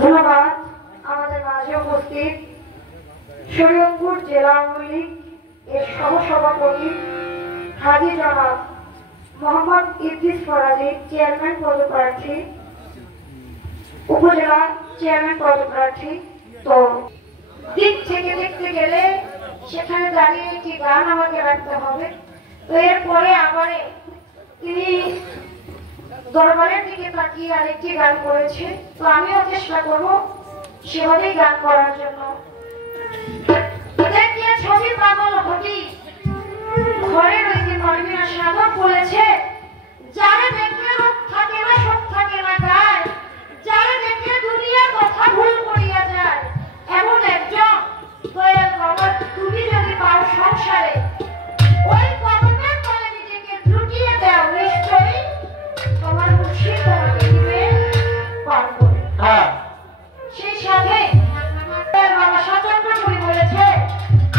ধন্যবাদ আমাদের মাঝে উপস্থিত শরীয়তপুর জেলা আওয়ামী লীগ এর সহসভাপতি হাজী জনাব মোহাম্মদ ইদ্রিস ফরাজি, চেয়ারম্যান পদপ্রার্থী, উপজেলা চেয়ারম্যান পদপ্রার্থী। তো দিক থেকে দেখতে গেলে সেখানে দাঁড়িয়ে একটি গান আমাকে রাখতে হবে। তো এরপরে আবার তিনি দরবারের দিকে তাকিয়ে আরেকটি গান করেছে। তো আমিও চেষ্টা করবো সেভাবেই গান করার জন্য। দেখিয়ে ছবি পাগল হবি ঘরে রইতে পারবি না, সাধক বলেছে যারে দেখলে রূপ থাকে না সব থাকে না গায়, যারে দেখলে দুনিয়ার কথা ভুল করিয়া যায়, এমন একজন দয়াল বাবা তুমি যদি পাও সংসারে, ওই কদমের তলে নিজেকে লুটিয়ে দাও, নিশ্চয়ই তোমার মুর্শিদ তোমাকে দিবে পার করে। সেই সাথে বাবা সচন্দ্র কবি বলেছে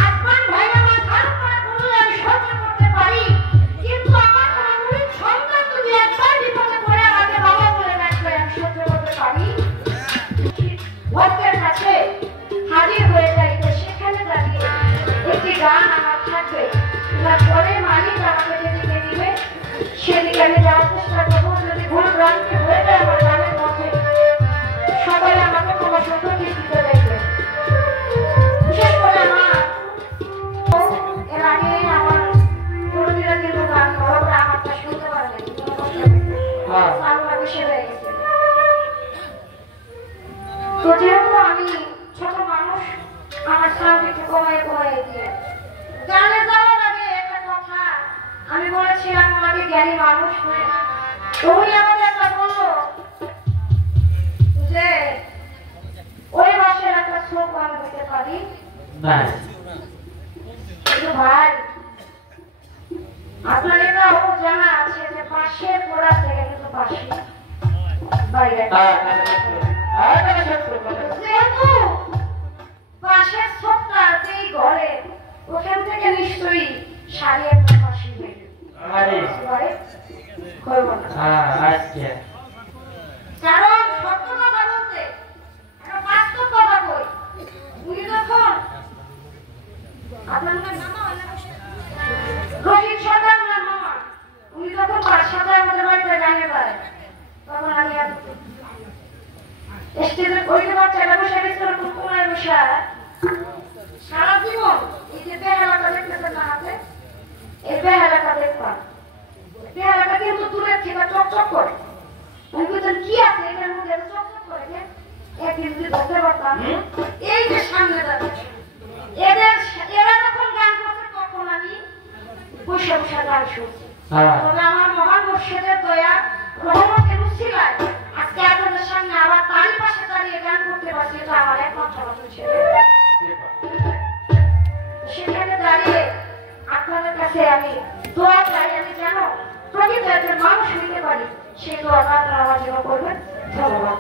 আসমান ভাই আমার ধার করে বললে আমি সহ্য করতে পারি, কিন্তু আমার কোনো মুরিদ সন্তান যদি একবার বিপদে পড়ে আমাকে বাবা বলে ডাকবে আমি সহ্য করতে পারি। ভক্তের কাছে হাজির হয়ে যাইতে সেখানে দাঁড়িয়ে একটি গান আমার থাকবে, পরে মালিক আমাকে যেদিকে দিবে সেদিকে আমি যাওয়ার চেষ্টা করবো। যদি ভুল ভ্রান্তি হয়ে যায় আমার গানের মধ্যে সবাই আমাকে কোনো সুন্দর দৃষ্টিতে দেখবে। বিশেষ করে আমার এর আগে আমার গুরুজিরা কিন্তু গান বড়রা আমারটা শুনতে পারে বাংলাদেশে হয়ে গেছে। তো যেহেতু আমি ছোট মানুষ আমার সামনে একটু কমায় কমায় দিয়ে গানে যাওয়ার আগে একটা কথা আমি বলেছিলাম আমাকে জ্ঞানী মানুষ হয়ে উনি আমাকে একটা বললো যে ওই মাসের একটা শোক আমি দিতে পারি কিন্তু ভাই আপনার এটাও জানা আছে যে পাশের গোড়া থেকে কিন্তু পাশে বাইরে যেহেতু পাশের শোকটা যেই ঘরে ওখান থেকে নিশ্চয়ই শাড়ি একটা পাশে কারণ সত্য কথা বলতে একটা বাস্তব কথা বই উনি যখন আপনার রশিদ সরকার না মামা উনি যখন বাসাতে আমাদের বাড়িতে গানে যায় তখন আমি স্টেজে কইতে বাচ্চারা বসে গেছিল কোনায় বসে সারা জীবন এই যে বেহালাটা দেখতেছেন না হাতে এই বেহালাটা দেখলাম বেহালাটা কিন্তু দূরের থেকে চকচক করে আমি বলতাম কি আছে এটার মধ্যে চকচক করে একদিন যদি ধরতে পারতাম এই যে সামনে দাঁড়িয়ে এরা যখন গান করছে তখন আমি বসে বসে গান শুনছি। তবে আমার মহান মুর্শিদের দয়া রহমতের উসিলায় আজকে আপনাদের সামনে আবার তারই পাশে দাঁড়িয়ে গান করতে পারছি, এটা আমার একমাত্র ছেলে। সেখানে দাঁড়িয়ে আপনাদের কাছে আমি দোয়া চাই, আমি যেন প্রকৃত একজন মানুষ হইতে পারি, সেই দোয়াটা আপনারা আমার জন্য করবেন। ধন্যবাদ।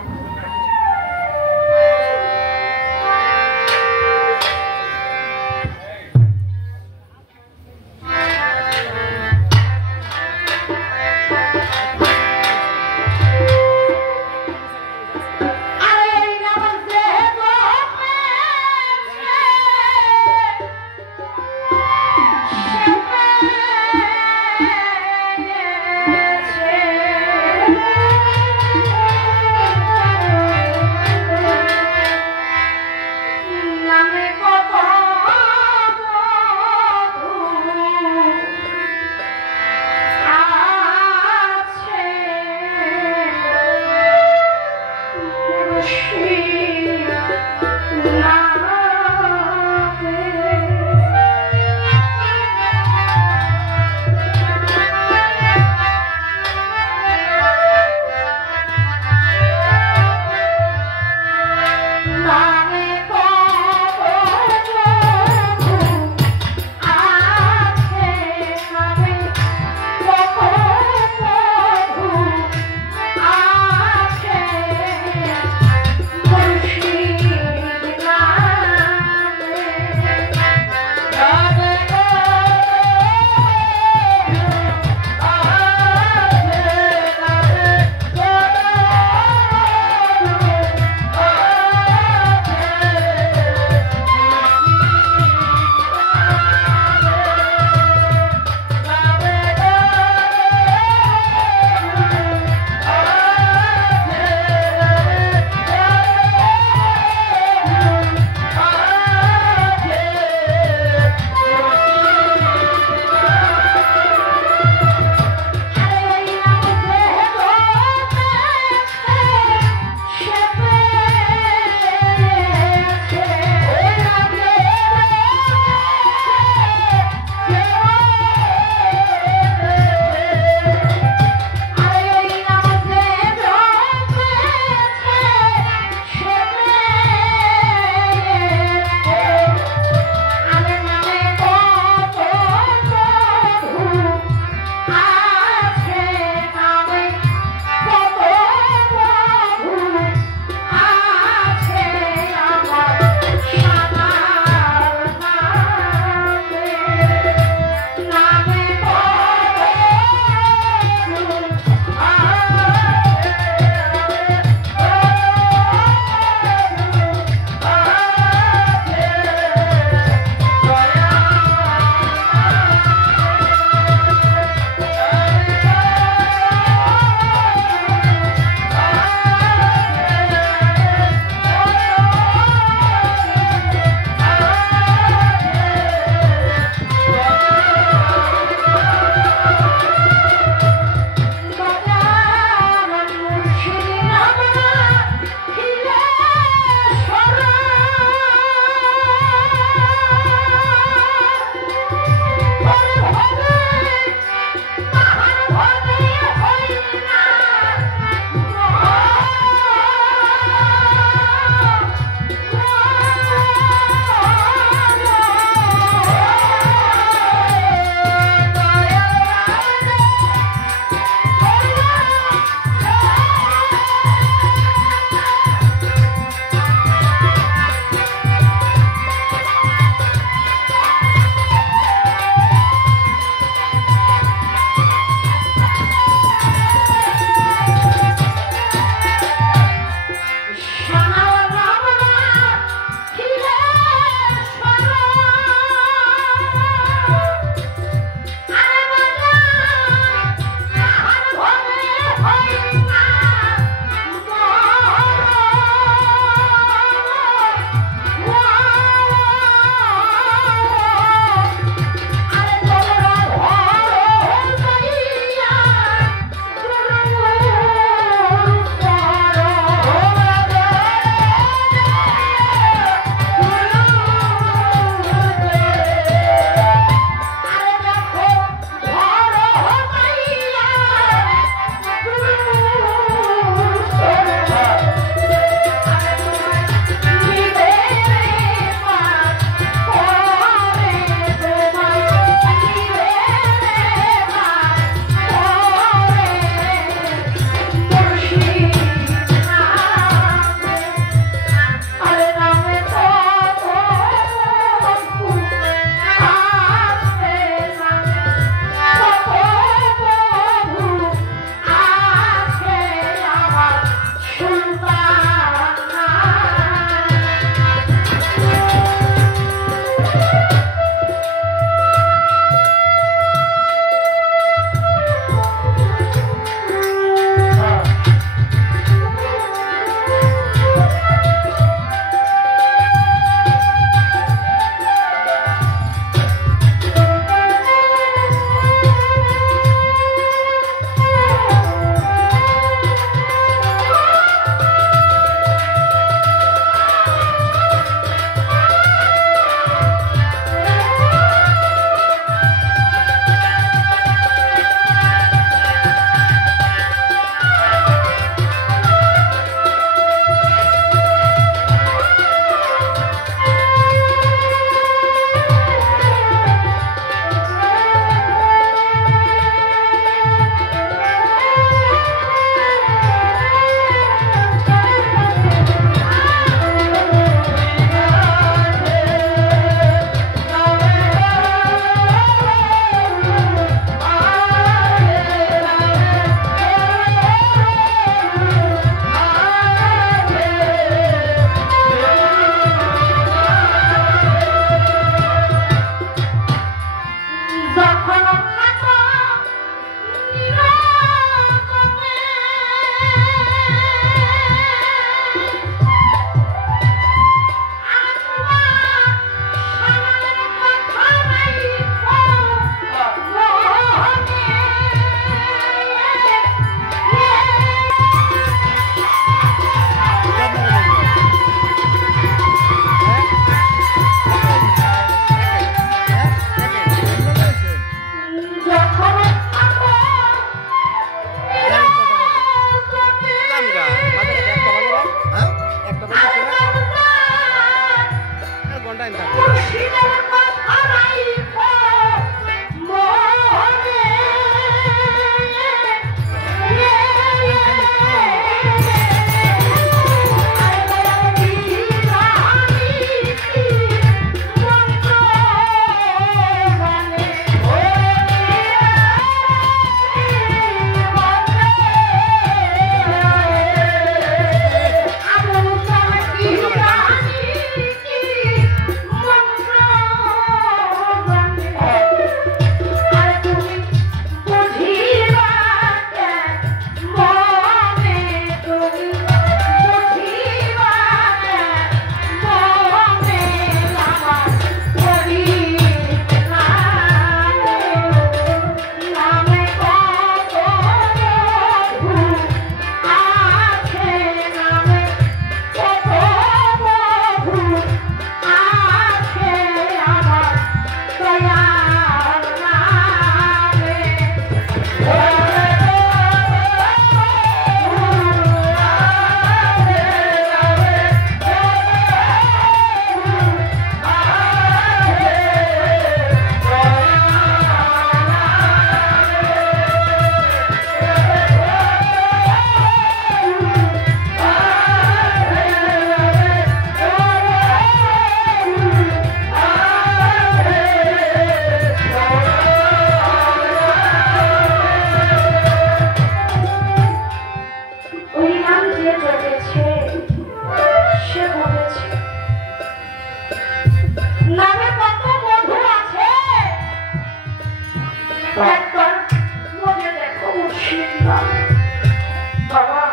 বাবা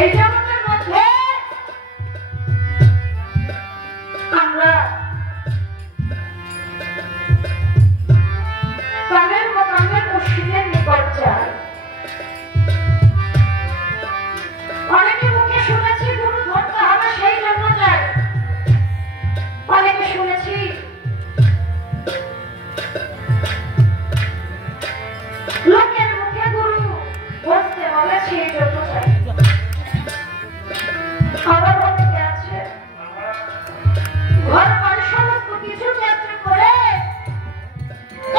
এই জগতের মধ্যে আমরা কামের মোকামের মুর্শিদের নিকট যাই। অনেকে মুখে শুনেছি গুরু ধরতে হবে সেই জন্য যাই, অনেকে শুনেছি লোকের মুখে গুরু বলতে হবে সেই জন্য যাই। আবার অনেকে আছে ঘর বাড়ি সমস্ত কিছু ত্যাগ করে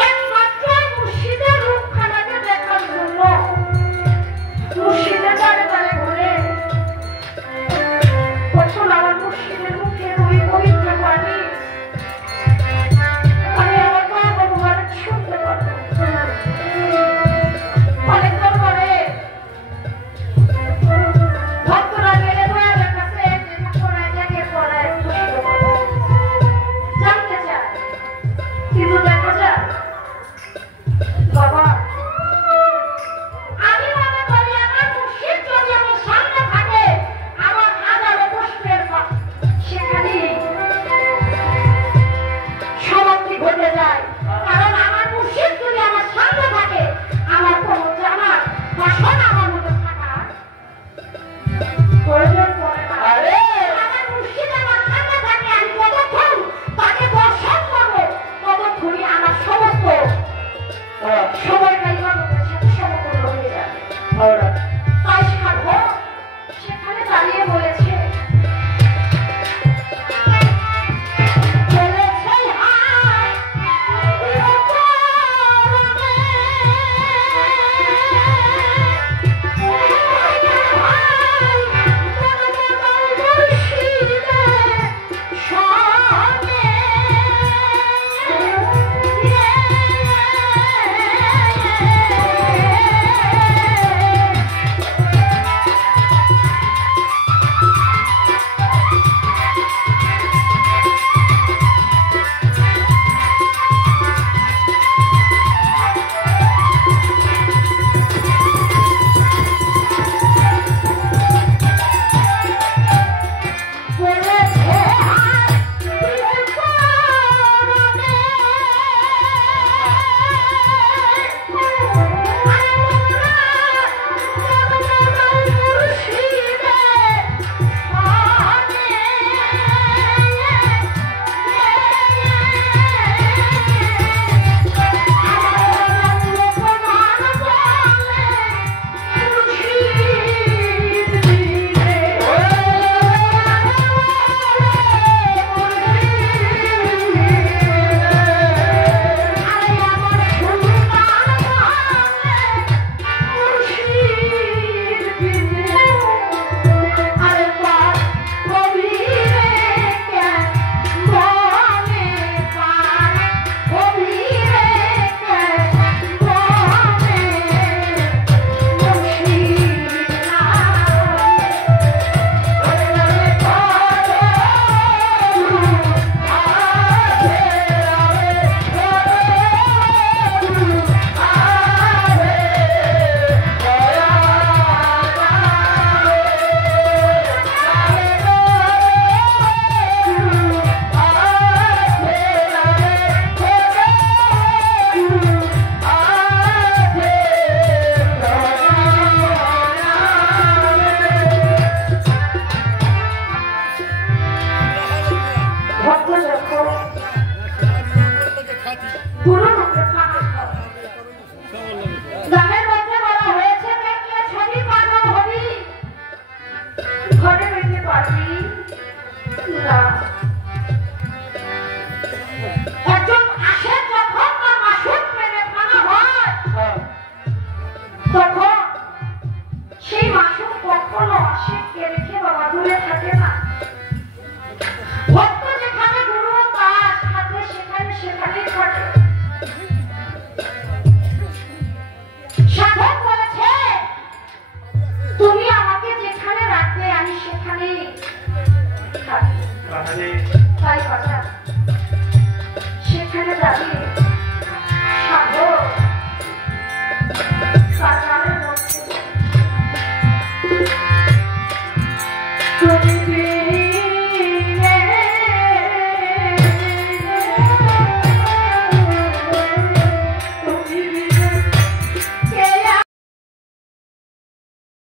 একমাত্র মুর্শিদের রূপখানাকে দেখার জন্য মুর্শিদের বারে বারে ঘুরে কখন আমার মুর্শিদের মুখে ওই পবিত্র বাণী আমি আমার মা ভগবানের শুনতে পারবো। অনেক দরবারে ভক্তরা গেলে দয়ালের কাছে পড়ায় জায়গায় পড়ায় জানতে চায়, কিন্তু দেখা যায় বাবা আমি মনে করি আমার মুর্শিদ যদি আমার সামনে থাকে আমার হাজারো প্রশ্নের সেখানে সমাপ্তি ঘটে যায়। কারণ আমার মুর্শিদ যদি আমার সামনে থাকে আমার কোনো জানার বা শোনা আমার মধ্যে থাকা প্রয়োজন পড়ে না। আমার মুর্শিদ আমার সামনে থাকে আমি যতক্ষণ তাকে দর্শন করবো ততক্ষণই আমার সমস্ত সময়টা ইবাদতের সাথে সমপূর্ণ হয়ে যাবে। তাই সাধু সেখানে দাঁড়িয়ে বলেছে সেখানে দাঁড়িয়ে সাধক